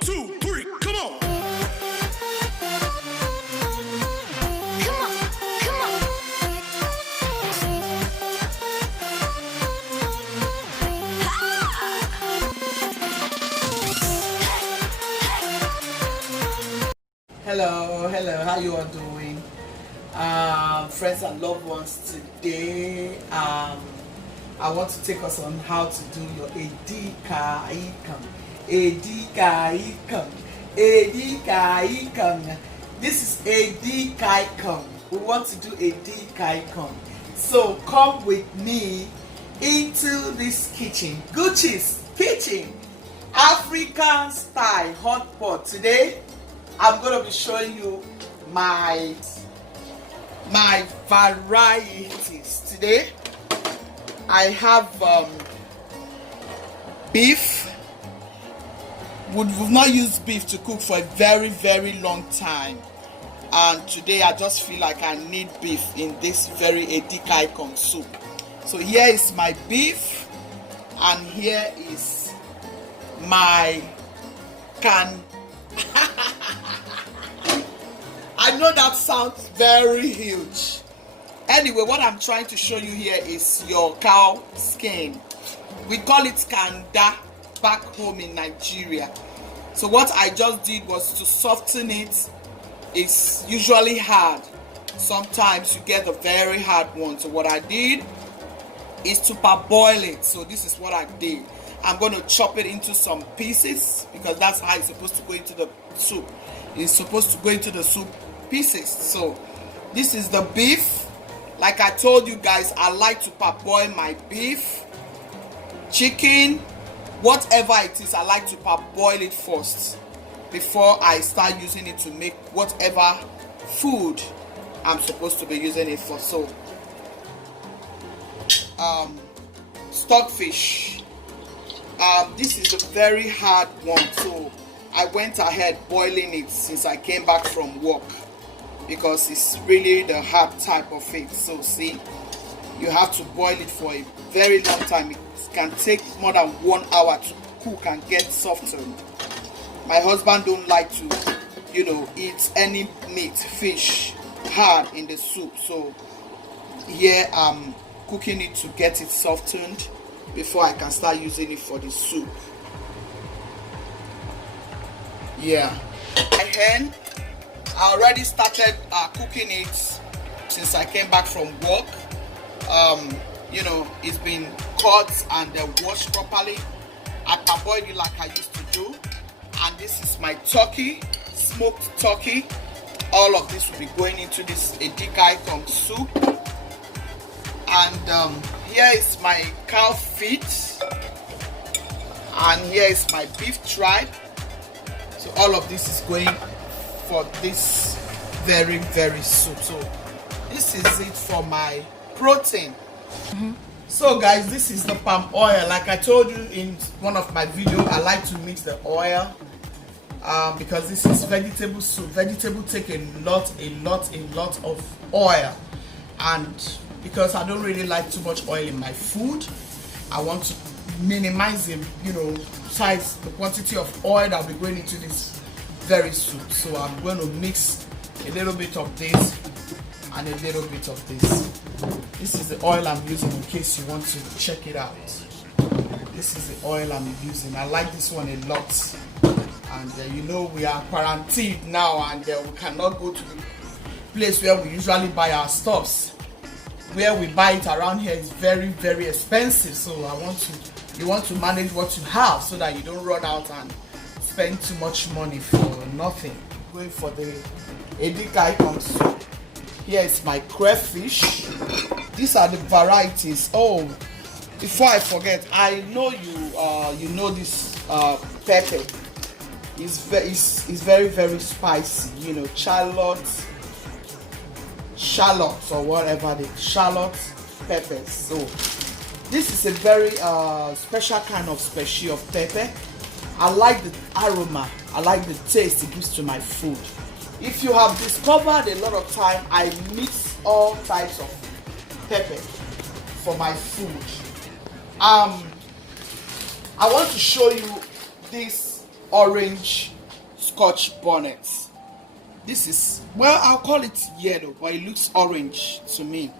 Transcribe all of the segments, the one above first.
2, 3, come on. Hello, how you all doing? Friends and loved ones, today I want to take us on how to do your Edikaikong. This is Edikaikong. We want to do Edikaikong. So come with me into this kitchen, Guchies kitchen, African style hot pot. Today I'm going to be showing you my varieties. Today I have beef. We've not used beef to cook for a very long time, and today I just feel like I need beef in this very Edikaikong soup. So here is my beef, and here is my can. I know that sounds very huge. Anyway, what I'm trying to show you here is your cow skin. We call it kanda back home in Nigeria. So what I just did was to soften it. It's usually hard. Sometimes you get a very hard one. So what I did is to parboil it. So this is what I did. I'm going to chop it into some pieces because that's how it's supposed to go into the soup. It's supposed to go into the soup pieces. So this is the beef. Like I told you guys, I like to parboil my beef, chicken, whatever it is. I like to parboil it first before I start using it to make whatever food I'm supposed to be using it for. So stockfish. This is a very hard one, so I went ahead boiling it since I came back from work because it's really the hard type of it. So see, you have to boil it for a very long time. It can take more than 1 hour to cook and get softened. My husband don't like to, eat any meat, fish hard in the soup. So here I'm cooking it to get it softened before I can start using it for the soup. Yeah, my hen, I already started cooking it since I came back from work. It's been cut and washed properly. I parboiled it like I used to do. And this is my turkey, smoked turkey. All of this will be going into this Edikaikong soup. And here is my cow feet, and here is my beef tripe. So all of this is going for this very soup. So this is it for my protein. So guys, this is the palm oil. Like I told you in one of my videos, I like to mix the oil because this is vegetable soup. Vegetable take a lot of oil, and because I don't really like too much oil in my food, I want to minimize the size, the quantity of oil that will be going into this very soup. So I'm going to mix a little bit of this and a little bit of this. This is the oil I'm using in case you want to check it out. This is the oil I'm using. I like this one a lot. And we are quarantined now, and we cannot go to the place where we usually buy our stuffs. Where we buy it around here is very expensive. So you want to manage what you have so that you don't run out and spend too much money for nothing. Going for the Edikaikong soup. Here is my crayfish. These are the varieties. Oh, before I forget, I know you know this pepper. It's very spicy. Shallots or whatever shallots peppers. So this is a very special kind of species of pepper. I like the aroma, I like the taste it gives to my food. If you have discovered, a lot of time I mix all types of pepper for my food. I want to show you this orange Scotch bonnet. This is, well, I'll call it yellow, but it looks orange to me.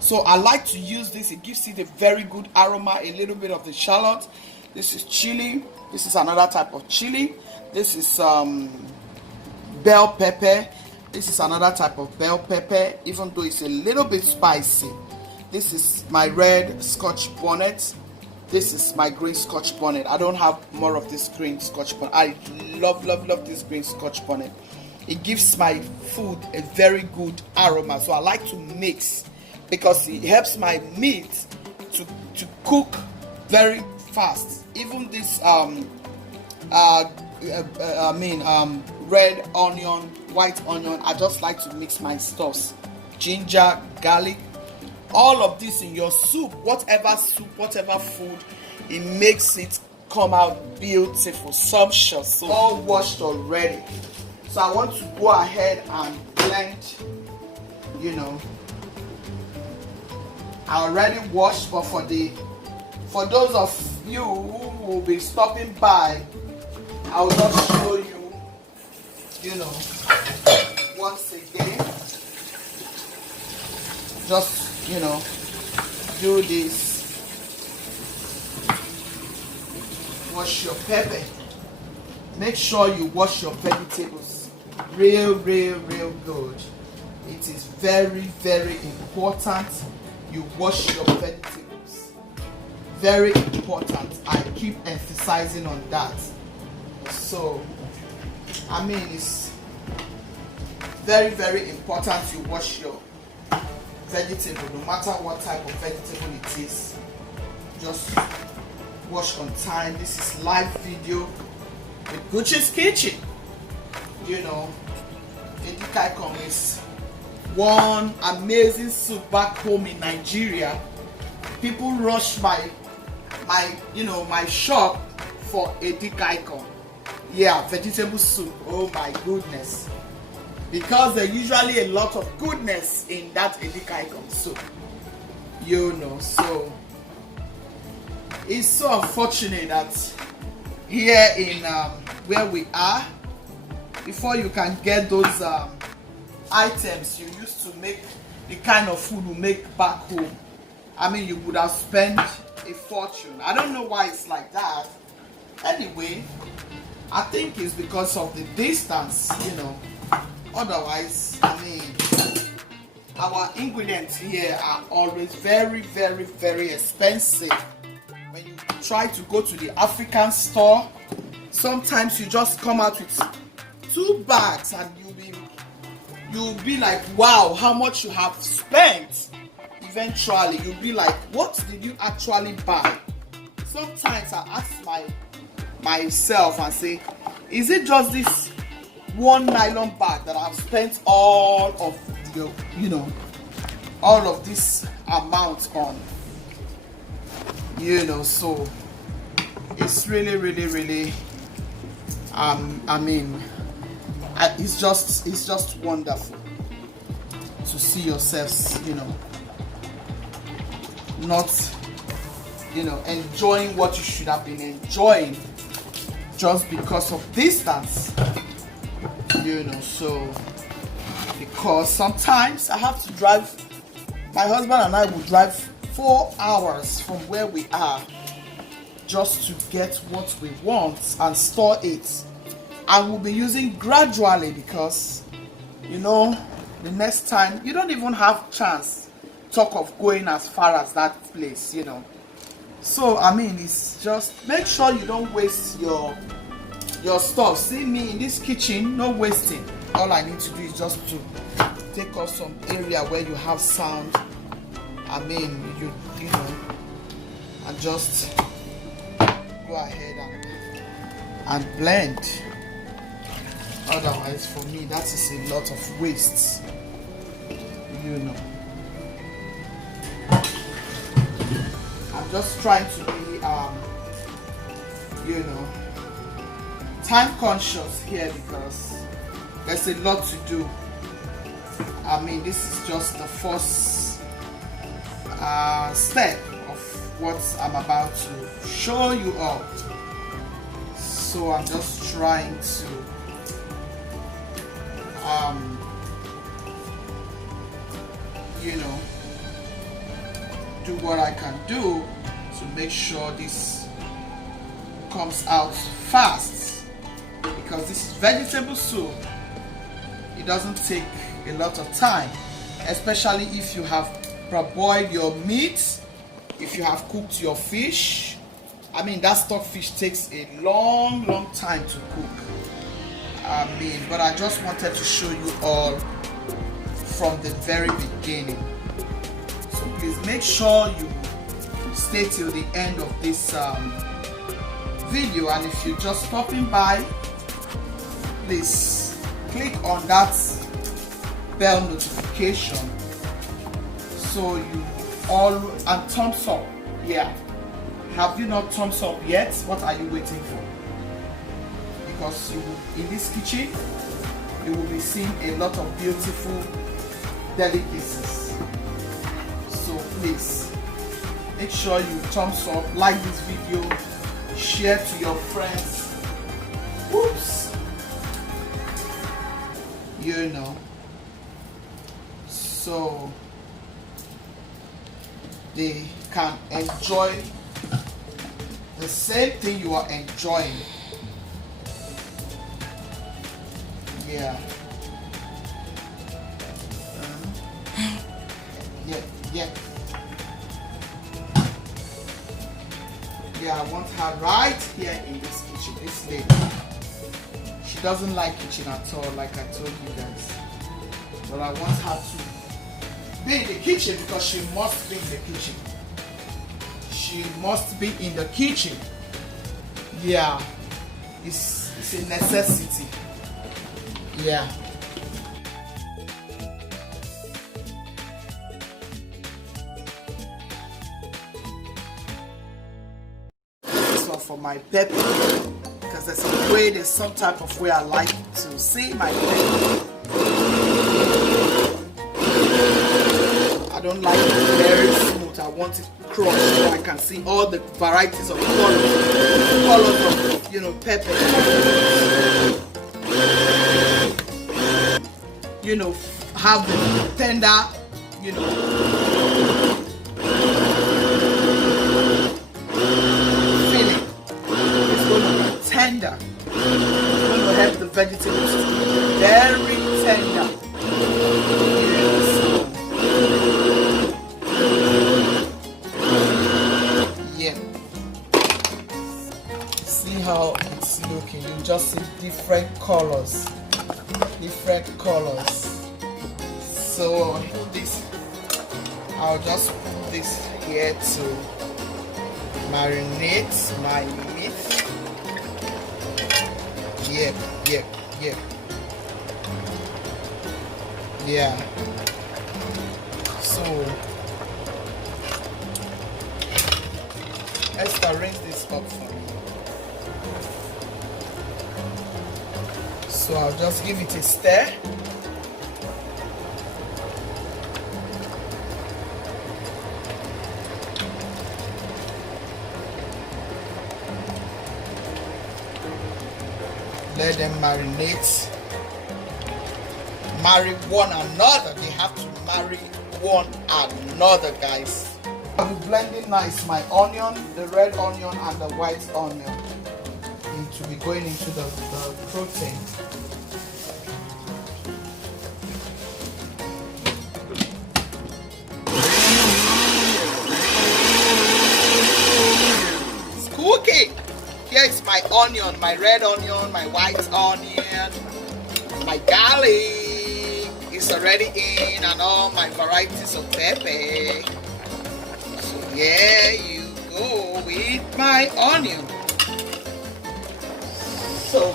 So I like to use this. It gives it a very good aroma, a little bit of the shallot. This is chili. This is another type of chili. This is bell pepper. This is another type of bell pepper, even though it's a little bit spicy. This is my red Scotch bonnet. This is my green Scotch bonnet. I don't have more of this green Scotch bonnet. I love this green Scotch bonnet. It gives my food a very good aroma. So I like to mix because it helps my meat to cook very fast. Even this red onion, white onion, I just like to mix my stuffs. Ginger, garlic, all of this in your soup, whatever food, it makes it come out beautiful, sumptuous. So all washed already. So I want to go ahead and blend, you know. I already washed, but for those of you who will be stopping by, I will just show you, you know, once again. Just, you know, do this. Wash your pepper. Make sure you wash your vegetables real good. It is very important you wash your vegetables. Very important. I keep emphasizing on that. So I mean, it's very important you wash your vegetable, no matter what type of vegetable it is. Just wash on time. This is live video with Guchies Kitchen. You know, Edikaikong is one amazing soup back home in Nigeria. People rush my shop for Edikaikong. Yeah, vegetable soup. Oh my goodness. Because there's usually a lot of goodness in that Edikaikong soup. You know, so it's so unfortunate that here in where we are, before you can get those items you used to make the kind of food we make back home, I mean, you would have spent a fortune. I don't know why it's like that. Anyway, I think it's because of the distance, you know. Otherwise, I mean, our ingredients here are always very expensive. When you try to go to the African store, sometimes you just come out with 2 bags and you'll be like, wow, how much you have spent. Eventually you'll be like, what did you actually buy? Sometimes I ask myself and say, is it just this one nylon bag that I've spent all of the, you know, all of this amount on? You know, so it's really I mean, it's just wonderful to see yourselves, you know, not, you know, enjoying what you should have been enjoying just because of distance, you know. So because sometimes I have to drive, my husband and I will drive 4 hours from where we are just to get what we want and store it, and we'll be using gradually because, you know, the next time you don't even have chance talk of going as far as that place, you know. So I mean, it's just make sure you don't waste your stuff. See me in this kitchen, no wasting. All I need to do is just to take off some area where you have sound. I mean, you know, and just go ahead and blend. Otherwise, for me, that is a lot of waste, you know. I'm just trying to be, you know, time conscious here because there's a lot to do. I mean, this is just the first step of what I'm about to show you all. So I'm just trying to you know, do what I can do to make sure this comes out fast, because this is vegetable soup. It doesn't take a lot of time, especially if you have parboiled your meat, if you have cooked your fish. I mean, that stockfish takes a long time to cook. But I just wanted to show you all from the very beginning. So please make sure you stay till the end of this video, and if you're just stopping by, please click on that bell notification so you all, and thumbs up. Yeah, have you not thumbs up yet? What are you waiting for? Because you, in this kitchen, you will be seeing a lot of beautiful delicacies. So please make sure you thumbs up, like this video, share to your friends. Whoops, you know, so they can enjoy the same thing you are enjoying. Yeah. Yeah, I want her right here in this kitchen. This lady, she doesn't like kitchen at all, like I told you guys. But I want her to be in the kitchen because she must be in the kitchen. She must be in the kitchen. Yeah, it's a necessity. Yeah. This one for my pepper, because there's a way, there's some type of way I like to see my pepper. I don't like it very smooth. I want it crushed so I can see all the varieties of colors of, you know, pepper. You know, have the tender, you know, feeling. It's going to be tender. It's going to help the vegetables to be very tender. Yes. Yeah. See how it's looking. You just see different colors. So I'll just put this here to marinate my meat. Yeah. So let's arrange this up for me. So I'll just give it a stir. Let them marinate. Marry one another. They have to marry one another, guys. I'll be blending nice my onion, the red onion and the white onion. It will be going into the protein. It's cooking. Here is my onion, my red onion, my white onion, my garlic is already in, and all my varieties of pepper. So here you go with my onion. So,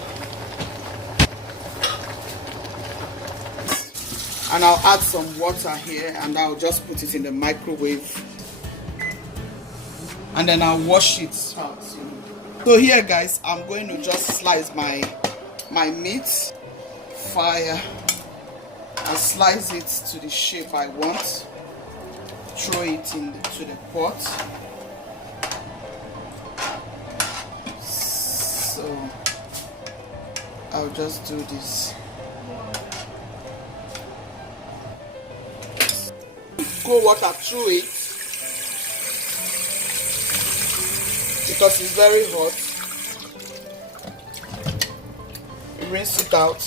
and I'll add some water here, and I'll just put it in the microwave, and then I'll wash it out. So here, guys, I'm going to just slice my meat, fire, and slice it to the shape I want. Throw it into the pot. So I'll just do this. Cold water through it because it's very hot. Rinse it out.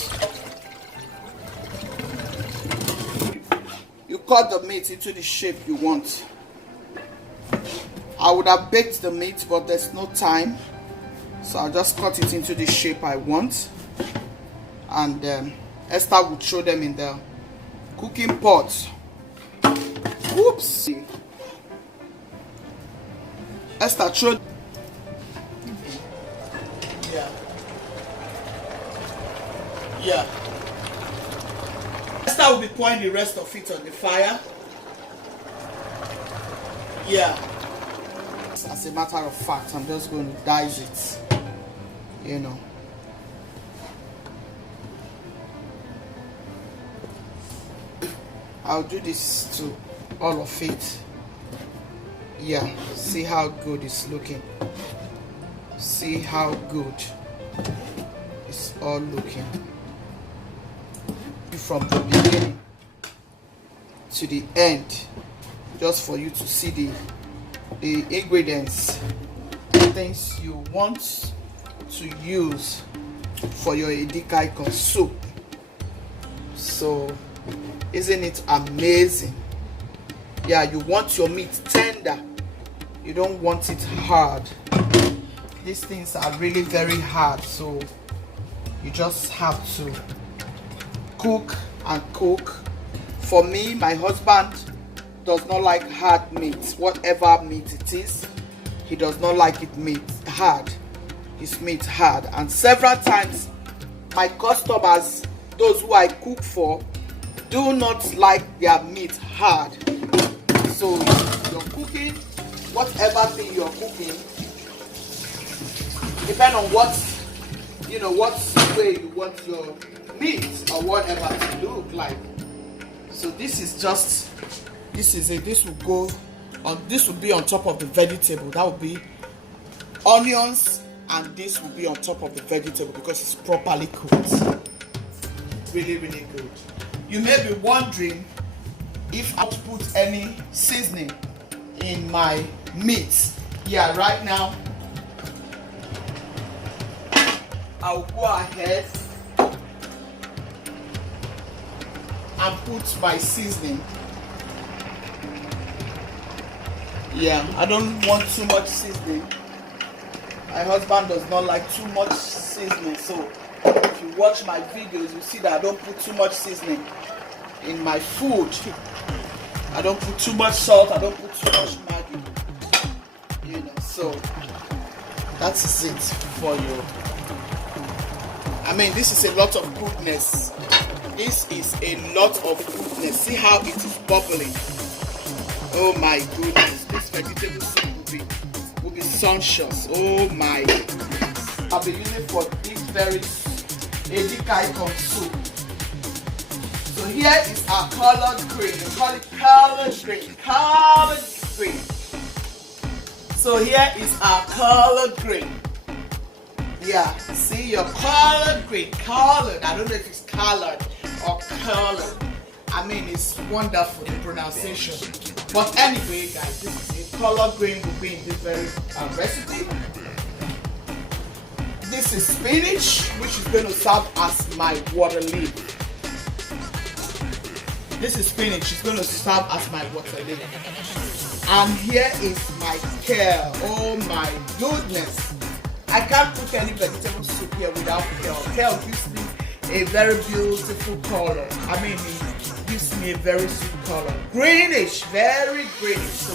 You cut the meat into the shape you want. I would have baked the meat, but there's no time, so I'll just cut it into the shape I want, and Esther would show them in the cooking pot. Oops. Esther showed. Yeah. Esther will be pouring the rest of it on the fire. Yeah. As a matter of fact, I'm just going to dice it. You know. I'll do this to all of it. Yeah, see how good it's looking. See how good it's all looking. From the beginning to the end, just for you to see the ingredients, things you want to use for your Edikaikong soup. So isn't it amazing? Yeah, you want your meat tender, you don't want it hard. These things are really very hard, so you just have to cook and cook. For me, my husband does not like hard meat. Whatever meat it is, he does not like it hard. His meat hard. And several times my customers, those who I cook for, do not like their meat hard. So you're cooking, whatever thing you're cooking, depend on what way you want your meat or whatever to look like. So this is it. This will be on top of the vegetable. That will be onions, and this will be on top of the vegetable because it's properly cooked. Really, really good. You may be wondering if I put any seasoning in my meat. Yeah, right now I'll go ahead and put my seasoning. Yeah, I don't want too much seasoning. My husband does not like too much seasoning, so if you watch my videos, you see that I don't put too much seasoning in my food. I don't put too much salt, I don't put too much MAGGI. You know, so that is it for you. I mean, this is a lot of goodness. This is a lot of goodness. See how it is bubbling. Oh my goodness. This vegetable soup will be sumptuous. Oh my goodness. I'll be using for this very Edikaikong soup. So here is our colored green. We call it colored green. Colored green. So here is our colored green. Yeah, see your colored green. Colored. I don't know if it's colored or colored. I mean, it's wonderful in pronunciation. But anyway, guys, this is a colored green will be in this very recipe. This is spinach, which is going to serve as my water leaf. This is spinach. It's going to serve as my water leaf. And here is my kale. Oh my goodness. I can't cook any vegetable soup here without kale. Kale gives me a very beautiful color. I mean, it gives me a very sweet color. Greenish, very greenish. So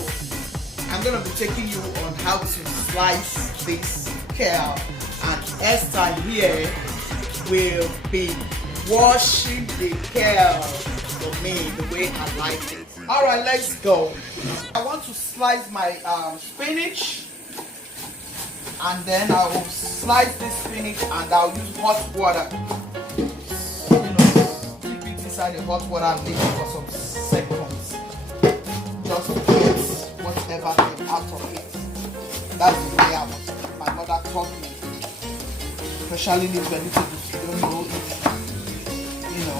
I'm going to be taking you on how to slice this kale. And Esther here will be washing the kale for me the way I like it. Alright, let's go. I want to slice my spinach. And then I will slice this spinach and I'll use hot water. Keep it inside the hot water and leave it for some seconds. Just to get whatever thing out of it. That's the way my mother taught me. especially these vegetables. You don't know if, you know,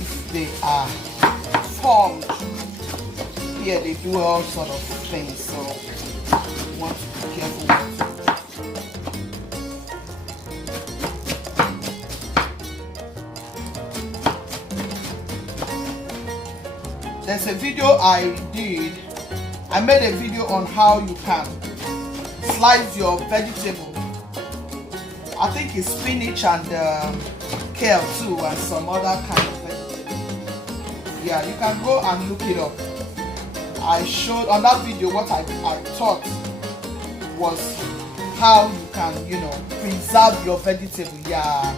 if they are formed. Here they do all sort of things, so you want to be careful with. There's a video I did. I made a video on how you can slice your vegetable. I think it's spinach and kale too, and some other kind of vegetable. Yeah, you can go and look it up. I showed on that video what I thought was how you can, you know, preserve your vegetable. Yeah,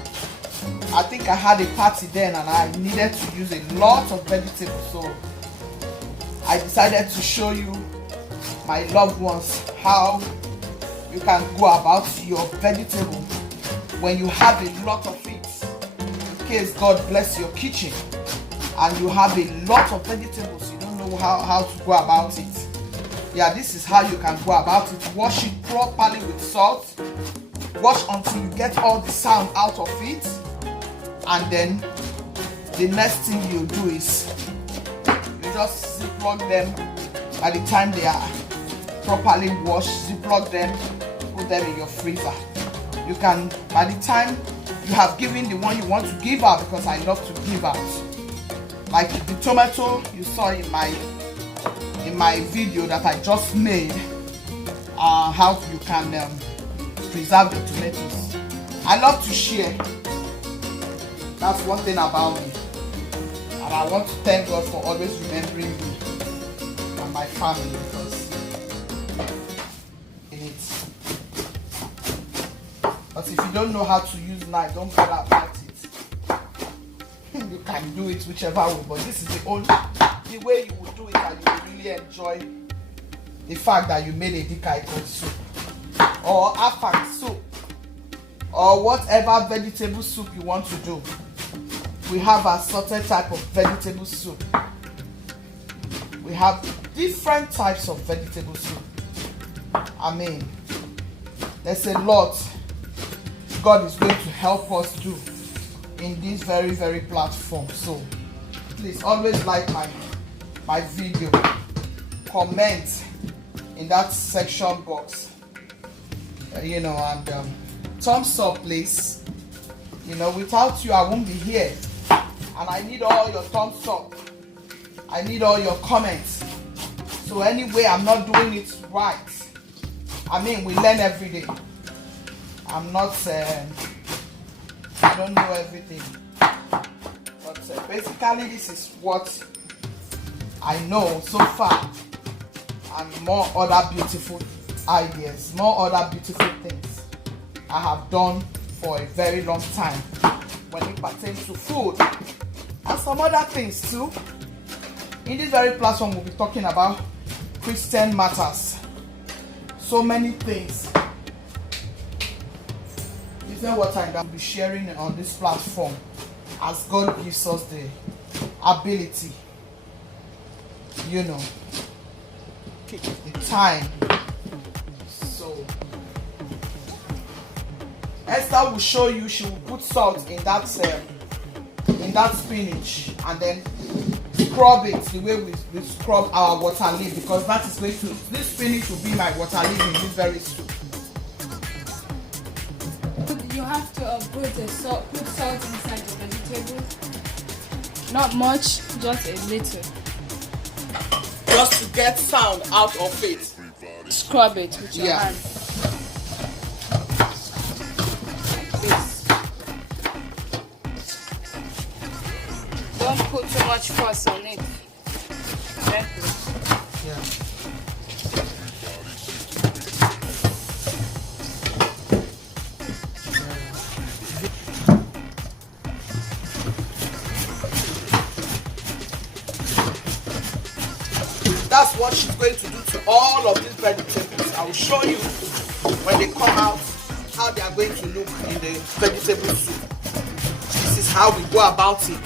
I think I had a party then and I needed to use a lot of vegetables, so I decided to show you, my loved ones, how you can go about your vegetable when you have a lot of it. In case God bless your kitchen and you have a lot of vegetables, you don't know how to go about it. Yeah, this is how you can go about it. Wash it properly with salt. Wash until you get all the sound out of it. And then the next thing you do is you just ziplock them. By the time they are properly washed, ziplock them, put them in your freezer. You can, by the time you have given the one you want to give out, because I love to give out, like the tomato you saw in my video that I just made, how you can preserve the tomatoes. I love to share. That's one thing about me, and I want to thank God for always remembering me and my family, because in it. But if you don't know how to use knife, don't bother about it. You can do it whichever way, but this is the way you will do it, and you will really enjoy the fact that you made a Edikaikong soup or afang soup or whatever vegetable soup you want to do. We have a certain type of vegetable soup. We have different types of vegetable soup. I mean, there's a lot God is going to help us do in this very, very platform. So please always like my video, comment in that section box, you know, and thumbs up please. You know, without you I won't be here, and I need all your thumbs up. I need all your comments. So anyway, I'm not doing it right. I mean, we learn every day. I'm not I don't know everything, but basically this is what I know so far, and more other beautiful ideas, more other beautiful things I have done for a very long time when it pertains to food and some other things too. In this very platform, we'll be talking about Christian matters, so many things. Is there what I will be sharing on this platform as God gives us the ability, you know, the time. So Esther will show you, she will put salt in that spinach and then scrub it the way we scrub our water leaf, because that is going to, this spinach will be my water leaf in this very soup. You have to put salt inside the vegetables. Not much, just a little. Just to get sound out of it. Scrub it with your hand. Like this. Don't put too much force on it. Gently. Yeah. That's what she's going to do to all of these vegetables. I will show you when they come out how they are going to look in the vegetable soup. This is how we go about it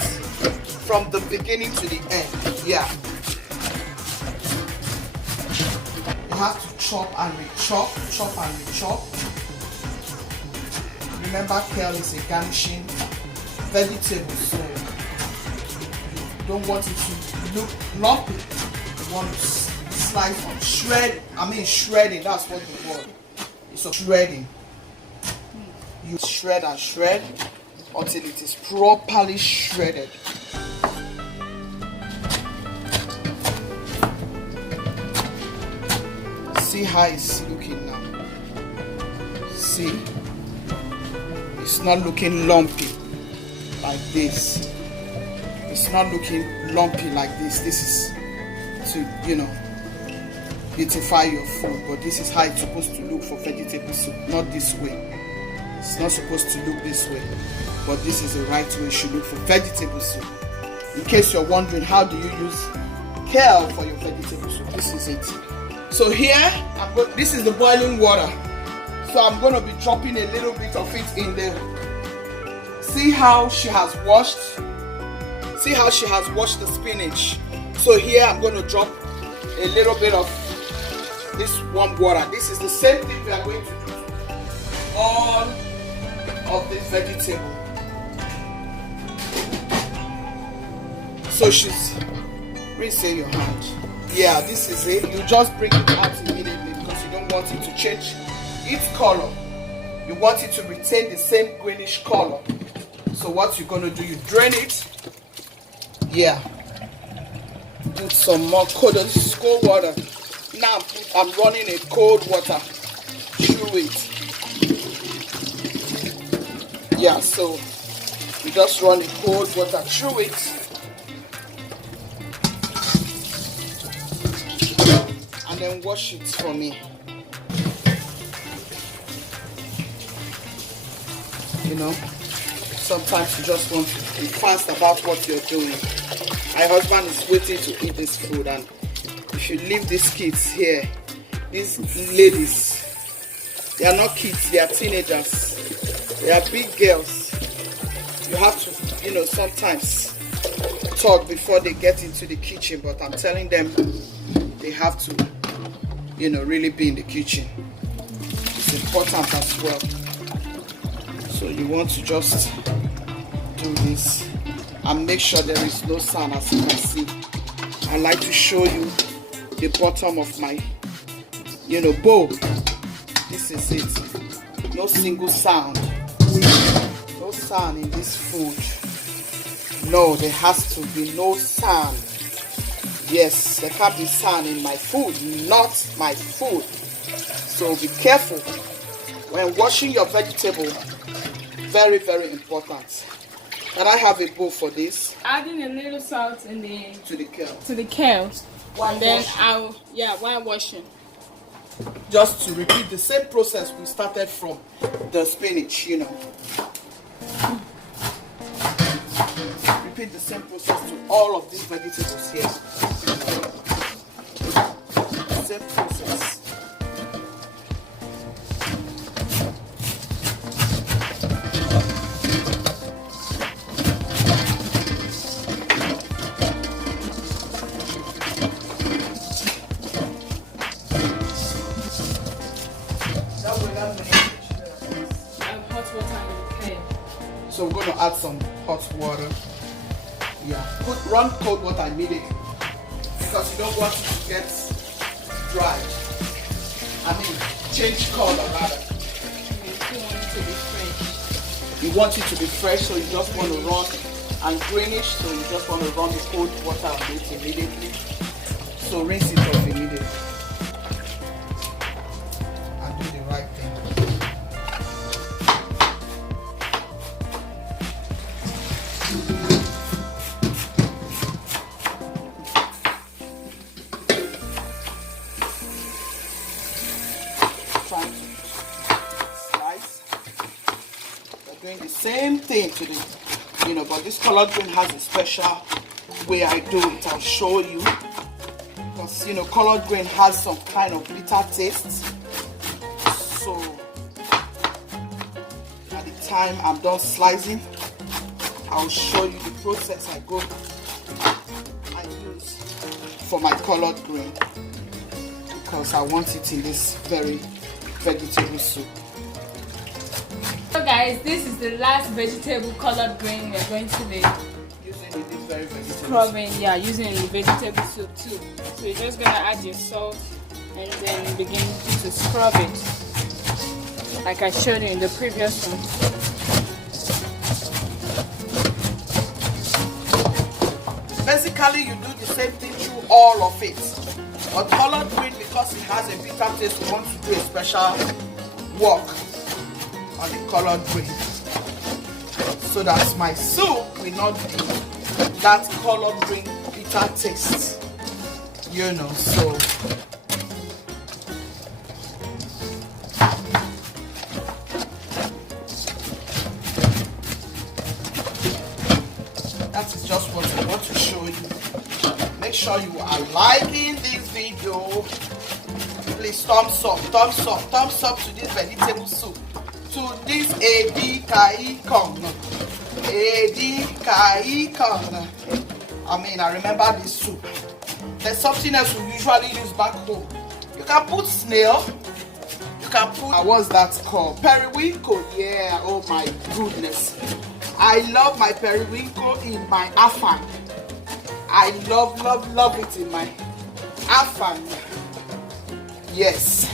from the beginning to the end. Yeah. You have to chop and re-chop, chop and re-chop. remember kale is a garnishing vegetable, so you don't want it to look lumpy. You want to slice from shredding, that's what the word is. So shredding. You shred and shred until it is properly shredded. See how it's looking now. See, it's not looking lumpy like this. It's not looking lumpy like this. This is to, beautify your food, but this is how it's supposed to look for vegetable soup, not this way. It's not supposed to look this way, but this is the right way it should look for vegetable soup. In case you're wondering, how do you use kale for your vegetable soup? This is it. So here, this is the boiling water. So I'm going to be dropping a little bit of it in there. See how she has washed? See how she has washed the spinach? So here I'm going to drop a little bit of this warm water. This is the same thing we are going to do to all of this vegetable. So she's rinsing your hand. Yeah, this is it. You just bring it out immediately because you don't want it to change its color. You want it to retain the same greenish color. So what you're going to do, you drain it. Yeah. Put some more cold water. Now I'm running a cold water through it. Yeah, so you just run a cold water through it. And then wash it for me. Sometimes you just want to be fast about what you're doing. My husband is waiting to eat this food, and if you leave these kids here, these ladies, they are not kids, they are teenagers, they are big girls. You have to, sometimes talk before they get into the kitchen, but I'm telling them they have to, really be in the kitchen. It's important as well. So you want to just do this and make sure there is no sound. As you can see, I like to show you the bottom of my bowl. This is it. No single sound. No sound in this food. No, there has to be no sound. Yes, there can't be sound in my food, not my food. So be careful when washing your vegetable. Very, very important. Can I have a bowl for this? Adding a little salt to the kale. While washing. Just to repeat the same process we started from the spinach, Repeat the same process to all of these vegetables here. Same process. So we're going to add some hot water. Yeah, run cold water immediately because you don't want it to get dry. Change color rather. You want it to be fresh, so you just want to run, and greenish, so you just want to run the cold water on it immediately. So rinse it off immediately and do the right thing. Doing the same thing to the, but this collard green has a special way I do it. I'll show you because collard green has some kind of bitter taste. So at the time I'm done slicing, I'll show you the process I use for my collard green because I want it in this very vegetable soup. So guys, guys, this is the last vegetable colored green we are going to be using in this very vegetable scrubbing. Yeah, using in the vegetable soup too. So you're just gonna add your salt and then begin to scrub it, like I showed you in the previous one. Basically, you do the same thing through all of it. But colored green, because it has a bitter taste, we want to do a special work on the colored green, so that my soup will not be that colored green bitter taste, you know. So that is just what I want to show you. Make sure you are liking this video. Please thumbs up to this vegetable soup, to this Edikaikong. I mean, I remember this soup. There's something else we usually use back home. You can put snail, you can put, what's that called? Periwinkle. Yeah, oh my goodness. I love my periwinkle in my afang. I love it in my afang. Yes,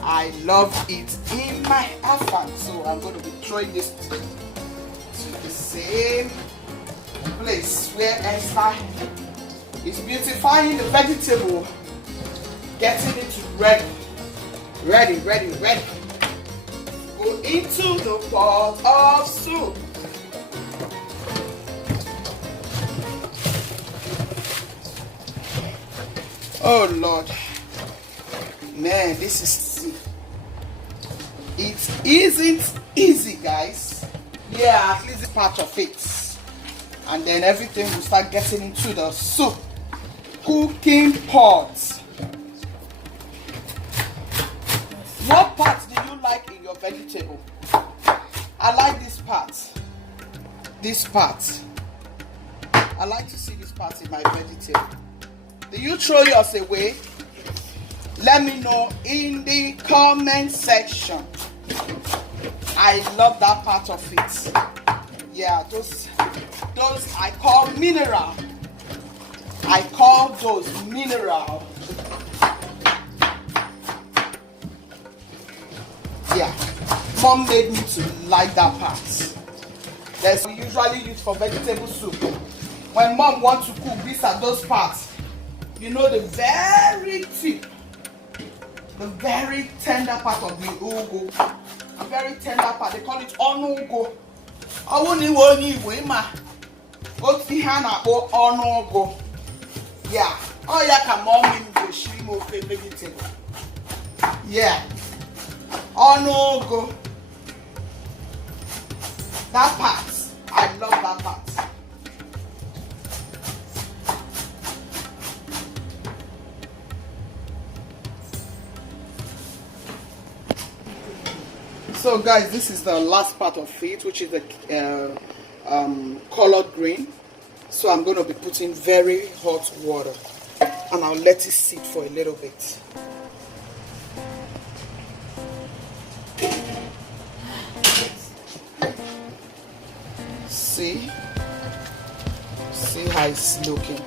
I love it in my afang. So I'm going to be throwing this to the same place where Esther is beautifying the vegetable, getting it ready. Go into the pot of soup. Oh Lord, man, this is, it isn't easy, guys. Yeah, at least part of it, and then everything will start getting into the soup cooking pot. What part do you like in your vegetable? I like this part. This part. I like to see this part in my vegetable. Do you throw yours away? Let me know in the comment section. I love that part of it. Yeah, those I call mineral. I call those mineral. Yeah, Mom made me to like that part. That's we usually use for vegetable soup. When Mom wants to cook, these are those parts. You know, the very tip, the very tender part of the ugu, the very tender part, they call it onugo. Yeah, oh yeah, come on, the vegetable. Yeah, onugo. That part, I love that part. So guys, this is the last part of it, which is the colored green. So I'm going to be putting very hot water, and I'll let it sit for a little bit. See how it's looking.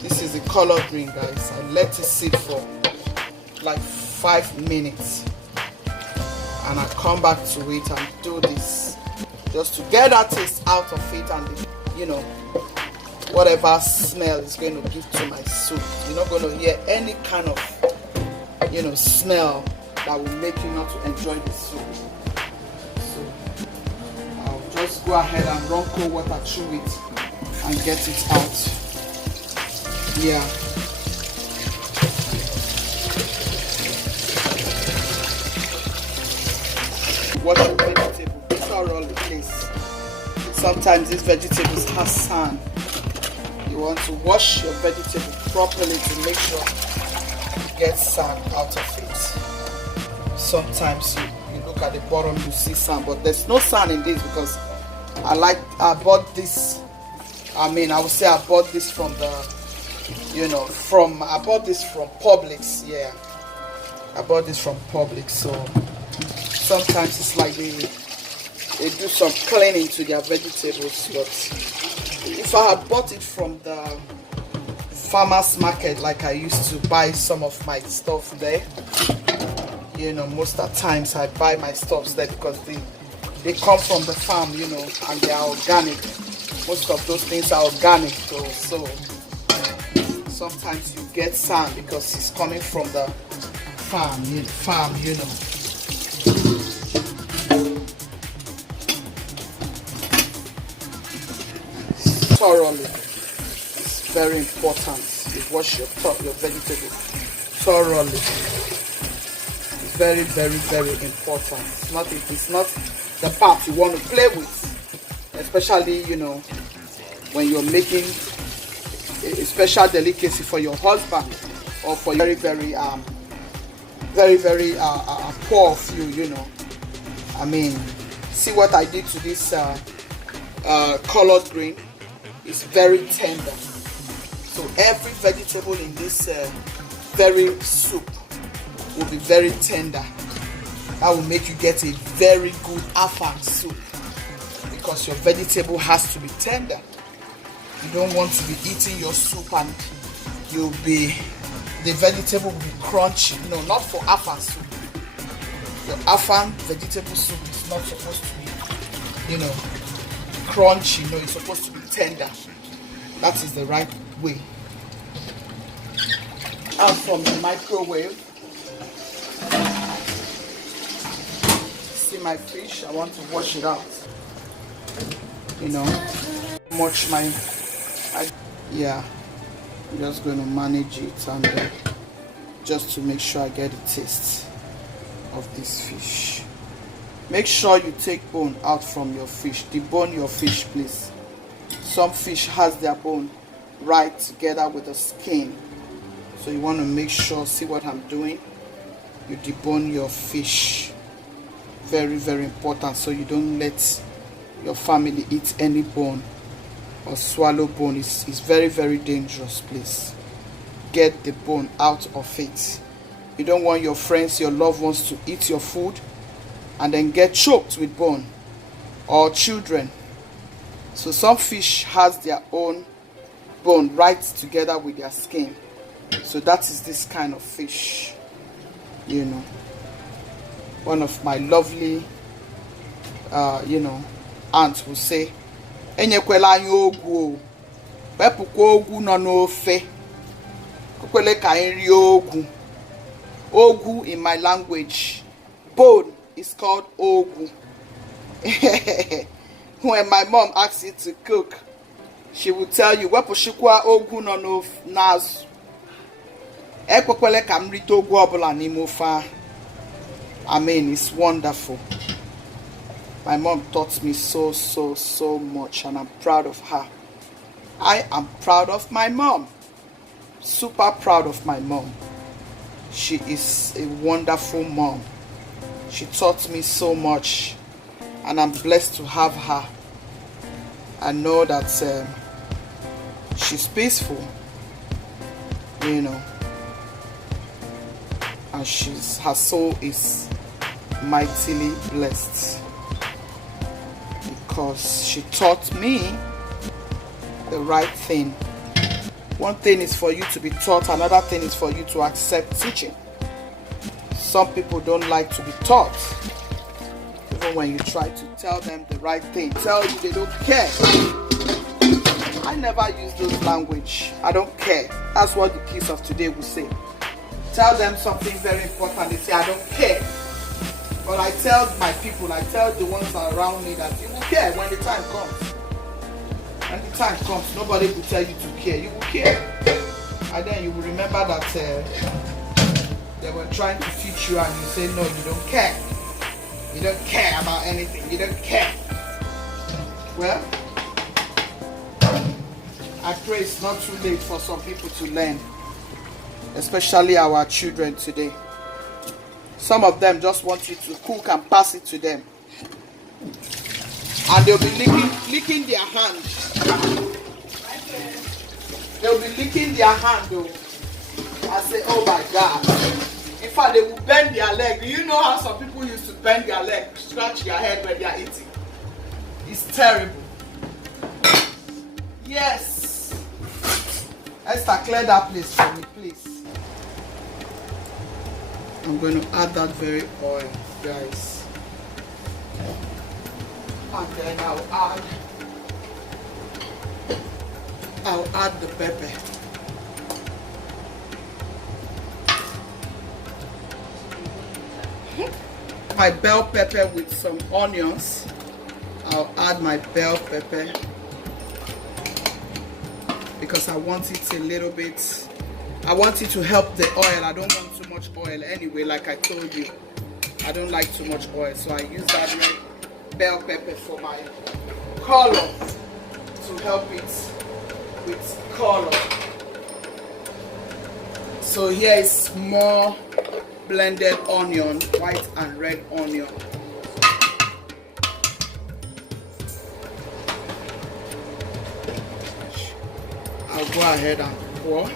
This is the colored green, guys. I let it sit for like 5 minutes. And I come back to it and do this just to get that taste out of it, and the, you know, whatever smell is going to give to my soup. You're not going to hear any kind of, you know, smell that will make you not to enjoy the soup. So I'll just go ahead and run cold water through it and get it out. Yeah. Wash your vegetable. It's not all the case. Sometimes these vegetables have sand. You want to wash your vegetable properly to make sure you get sand out of it. Sometimes you look at the bottom, you see sand, but there's no sand in this because I bought this. I mean, I would say I bought this from the, you know, I bought this from Publix. Yeah, I bought this from Publix. So sometimes it's like they do some cleaning to their vegetables. But if I had bought it from the farmers market, like I used to buy some of my stuff there, you know, most of the times I buy my stuff there because they come from the farm, you know, and they are organic. Most of those things are organic though, so sometimes you get sand because it's coming from the farm, you know. Thoroughly, it's very important. You wash your vegetable thoroughly. It's very, very, very important. It's not the part you want to play with, especially, you know, when you're making a special delicacy for your husband or for very, very poor of you, you know. I mean, see what I did to this colored green. It's very tender. So every vegetable in this very soup will be very tender. That will make you get a very good afang soup because your vegetable has to be tender. You don't want to be eating your soup and the vegetable will be crunchy. No, not for afang soup. Your afang vegetable soup is not supposed to be, you know, crunchy. No, it's supposed to be tender. That is the right way. Out from the microwave. See my fish, I want to wash it out. You know, yeah, I'm just going to manage it and just to make sure I get the taste of this fish. Make sure you take bone out from your fish. Debone your fish, please. Some fish has their bone right together with the skin. So you want to make sure, see what I'm doing? You debone your fish. Very, very important, so you don't let your family eat any bone or swallow bone. It's very, very dangerous, please. Get the bone out of it. You don't want your friends, your loved ones to eat your food and then get choked with bone, or children. So some fish has their own bone right together with their skin. So that is this kind of fish, you know. One of my lovely you know, aunts will say, enyekwela anyị ogwu, wepụkwa ogwu nọ n'ofe, kwele ka anyị rie ogwu. Ogwu in my language, bone is called ogwu. When my mom asks you to cook, she will tell you, wepụshikwa ogwu nọ n'azụ. Ekwekwele ka m rite ogwu ọbụla n'ime ofe a. I mean, it's wonderful. My mom taught me so much, and I'm proud of her. I am proud of my mom. Super proud of my mom. She is a wonderful mom. She taught me so much, and I'm blessed to have her. I know that she's peaceful, you know, and her soul is mightily blessed because she taught me the right thing. One thing is for you to be taught, another thing is for you to accept teaching. Some people don't like to be taught. Even when you try to tell them the right thing, tell you they don't care. I never use those language. I don't care. That's what the kids of today will say. Tell them something very important, they say I don't care. But I tell my people, I tell the ones around me that you will care when the time comes. When the time comes, nobody will tell you to care. You will care. And then you will remember that they were trying to teach you and you say, no, you don't care. You don't care about anything. You don't care. Well, I pray it's not too late for some people to learn. Especially our children today. Some of them just want you to cook and pass it to them. And they'll be licking their hand. They'll be licking their hand though. I say, oh my God. In fact, they will bend their leg. Do you know how some people used to bend their leg, scratch their head when they are eating? It's terrible. Yes. Esther, clear that place for me, please. I'm going to add that very oil, guys. And then I'll add the pepper. My bell pepper with some onions. I'll add my bell pepper because I want it a little bit. I want it to help the oil. I don't want too much oil anyway, like I told you. I don't like too much oil, so I use that red bell pepper for my color to help it with color. So here is more blended onion, white and red onion. I'll go ahead and pour.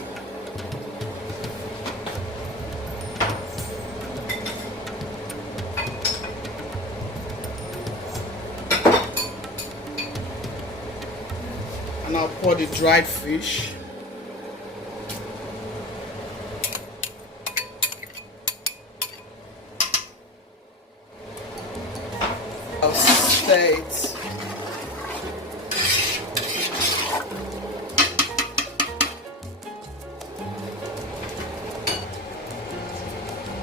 And I'll pour the dried fish. I'll stir it.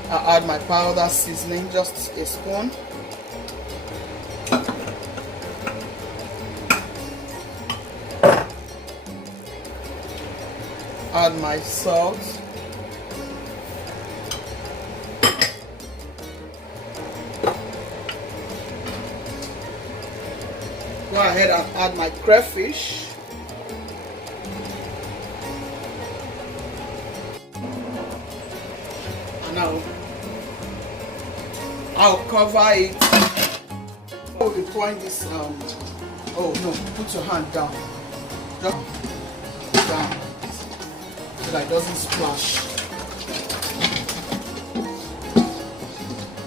I'll add my powder seasoning, just a spoon. Add my salt. Go ahead and add my crayfish. And I'll cover it. I will be pouring this. Oh no! Put your hand down. Just down so that it doesn't splash.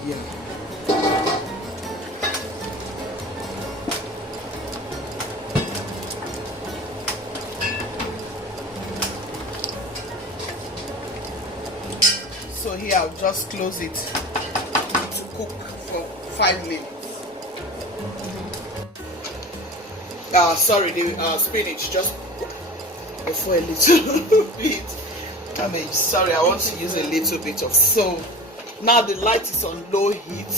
Yeah. So here I'll just close it to cook for 5 minutes. Sorry, the spinach just before a little bit. I mean, sorry, I want to use a little bit of. So now the light is on low heat.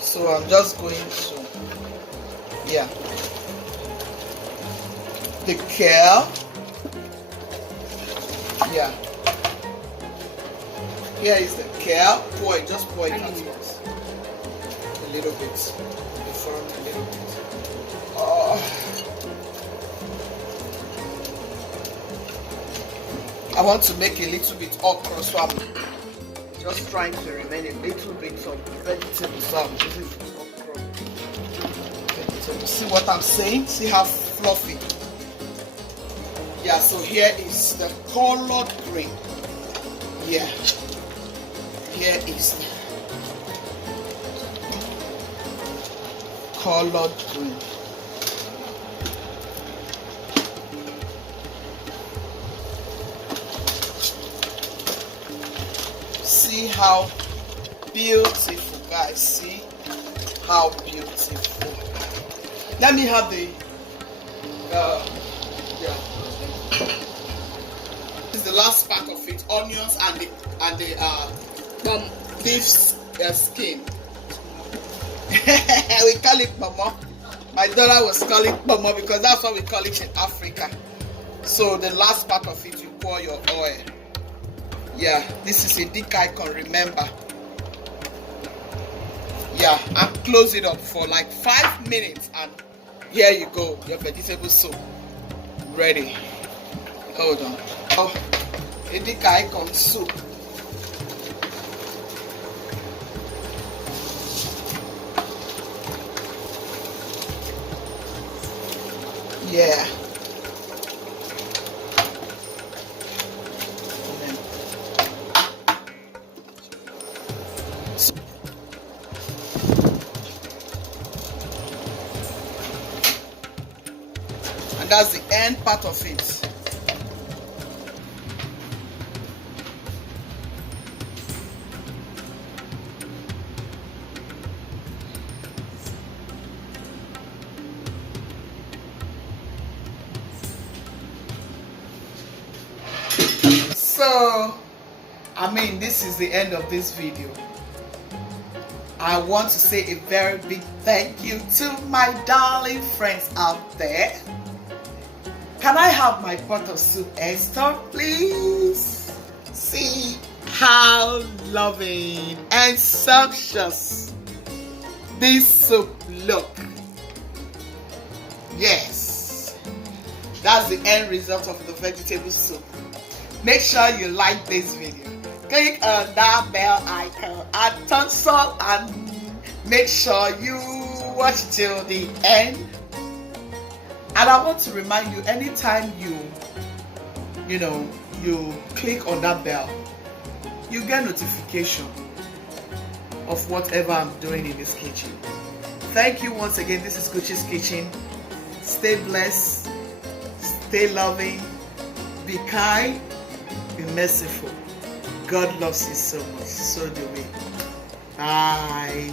So I'm just going to, yeah, the kale, yeah. Here is the kale. Pour it, just pour it at once. A little bit. Before a little bit. Oh. I want to make a little bit okra, so I'm just trying to remain a little bit of vegetables. So I'm using okra. Vegetables. See what I'm saying? See how fluffy? Yeah, so here is the colored green. Yeah. Here is the colored green. See how beautiful, guys. See how beautiful. Let me have the yeah. This is the last pack of it. Onions and the beef skin. We call it PONMO. My daughter was calling PONMO because that's what we call it in Africa. So the last part of it, you pour your oil. Yeah, this is Edikaikong, remember. Yeah, and close it up for like 5 minutes, and here you go, your vegetable soup ready. Hold on. Oh, Edikaikong soup. Yeah. that's the end part of it. So, I mean, this is the end of this video. I want to say a very big thank you to my darling friends out there. Can I have my pot of soup, Esther, please? See how loving and sumptuous this soup look. Yes, that's the end result of the vegetable soup. Make sure you like this video. Click on that bell icon and thumbs up, and make sure you watch till the end. And I want to remind you, anytime you click on that bell, you get notification of whatever I'm doing in this kitchen. Thank you once again. This is Guchies Kitchen. Stay blessed, stay loving, be kind, be merciful. God loves you so much, so do we. Bye.